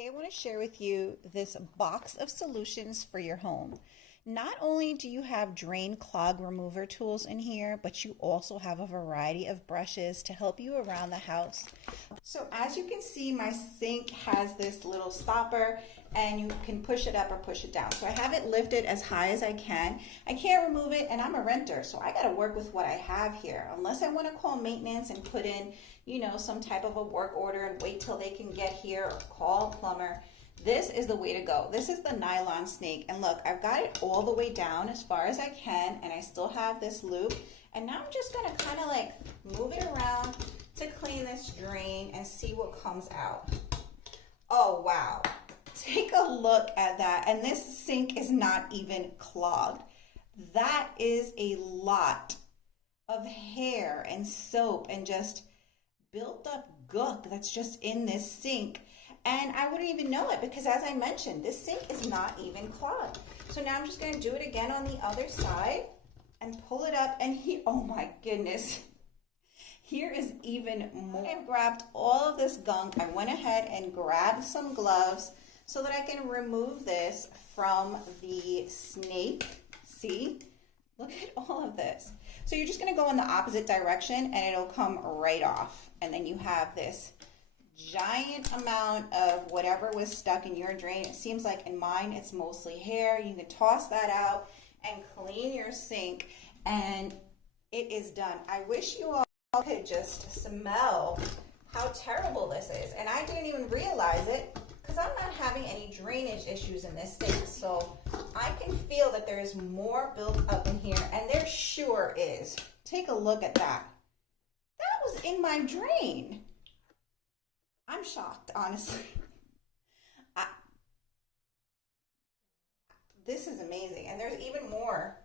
Today I want to share with you this box of solutions for your home. Not only do you have drain clog remover tools in here, but you also have a variety of brushes to help you around the house. So as you can see, my sink has this little stopper and you can push it up or push it down. So I have it lifted as high as I can. I can't remove it and I'm a renter, so I got to work with what I have here. Unless I want to call maintenance and put in, some type of a work order and wait till they can get here or call a plumber. This is the way to go. This is the nylon snake. And look, I've got it all the way down as far as I can, and I still have this loop. And now I'm just gonna kind of like move it around to clean this drain and see what comes out. Oh, wow. Take a look at that. And this sink is not even clogged. That is a lot of hair and soap and just built up gook that's just in this sink. And I wouldn't even know it because, as I mentioned, this sink is not even clogged. So now I'm just going to do it again on the other side and pull it up. And oh my goodness, here is even more. I've grabbed all of this gunk. I went ahead and grabbed some gloves so that I can remove this from the snake. See? Look at all of this. So you're just going to go in the opposite direction and it'll come right off. And then you have this giant amount of whatever was stuck in your drain. It seems like in mine it's mostly hair. You can toss that out and clean your sink and it is done. I wish you all could just smell how terrible this is. And I didn't even realize it because I'm not having any drainage issues in this sink. So I can feel that there is more built up in here, and there sure is. Take a look at that. That was in my drain. I'm shocked, honestly. This is amazing, and there's even more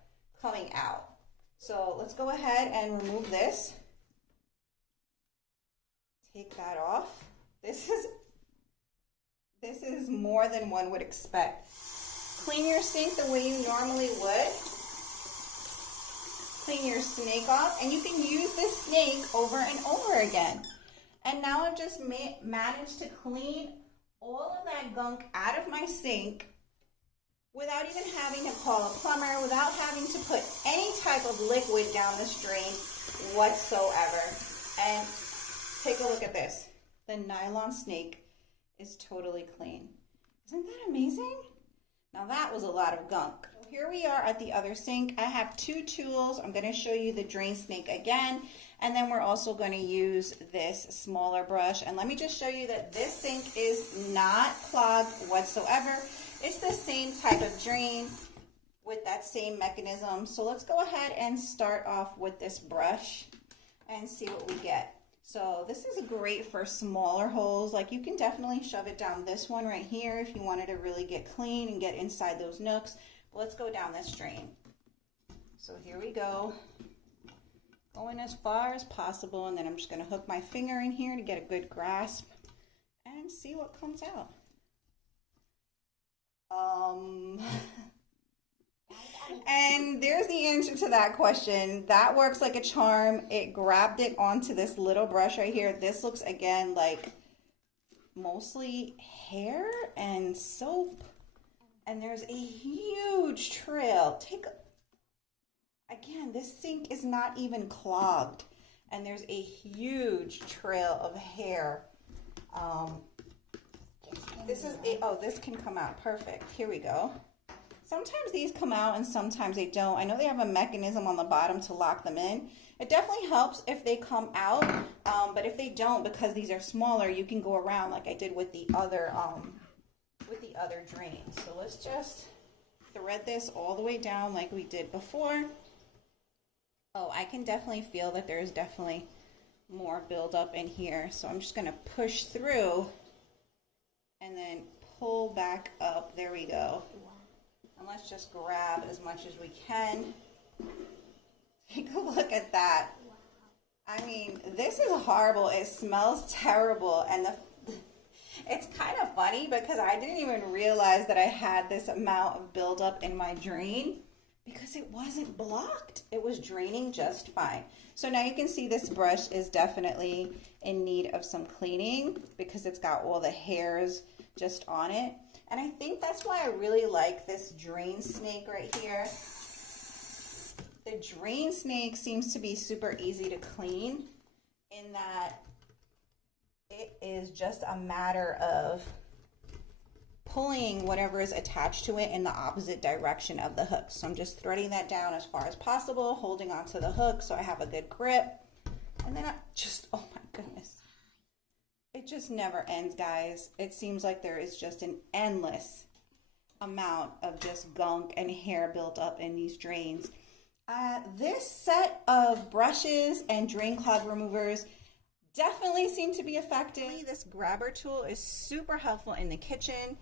coming out. So let's go ahead and remove this. Take that off. This is more than one would expect. Clean your sink the way you normally would. Clean your snake off, and you can use this snake over and over again. And now I've just managed to clean all of that gunk out of my sink without even having to call a plumber, without having to put any type of liquid down this drain whatsoever. And take a look at this. The nylon snake is totally clean. Isn't that amazing? Now that was a lot of gunk. Here we are at the other sink. I have two tools. I'm going to show you the drain snake again, and then we're also going to use this smaller brush. And let me just show you that this sink is not clogged whatsoever. It's the same type of drain with that same mechanism. So let's go ahead and start off with this brush and see what we get. So this is great for smaller holes. Like you can definitely shove it down this one right here if you wanted to really get clean and get inside those nooks. But let's go down this drain. So here we go. Going as far as possible, and then I'm just going to hook my finger in here to get a good grasp and see what comes out. And there's the answer to that question. That works like a charm. It grabbed it onto this little brush right here. This looks again like mostly hair and soap. And there's a huge trail. Again, this sink is not even clogged. And there's a huge trail of hair. This can come out. Perfect. Here we go. Sometimes these come out and sometimes they don't. I know they have a mechanism on the bottom to lock them in. It definitely helps if they come out, but if they don't, because these are smaller, you can go around like I did with the other drain. So let's just thread this all the way down like we did before. Oh, I can definitely feel that there's definitely more buildup in here. So I'm just going to push through and then pull back up. There we go. And let's just grab as much as we can. Take a look at that. I mean, this is horrible. It smells terrible. And it's kind of funny because I didn't even realize that I had this amount of buildup in my drain because it wasn't blocked. It was draining just fine. So now you can see this brush is definitely in need of some cleaning because it's got all the hairs just on it. And I think that's why I really like this drain snake right here. The drain snake seems to be super easy to clean in that it is just a matter of pulling whatever is attached to it in the opposite direction of the hook. So I'm just threading that down as far as possible, holding onto the hook so I have a good grip. And then I just, oh my goodness. It just never ends, guys. It seems like there is just an endless amount of just gunk and hair built up in these drains. This set of brushes and drain clog removers definitely seem to be effective. This grabber tool is super helpful in the kitchen.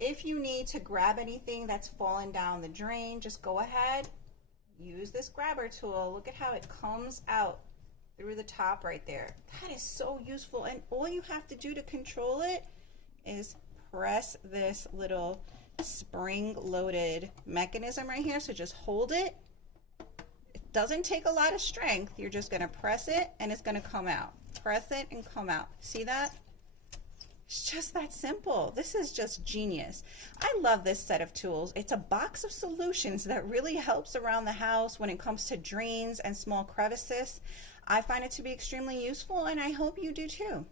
If you need to grab anything that's fallen down the drain, just go ahead, use this grabber tool. Look at how it comes out through the top right there. That is so useful, and all you have to do to control it is press this little spring-loaded mechanism right here. So just hold it. It doesn't take a lot of strength. You're just gonna press it and it's gonna come out. Press it and come out. See that? It's just that simple. This is just genius. I love this set of tools. It's a box of solutions that really helps around the house when it comes to drains and small crevices. I find it to be extremely useful, and I hope you do too.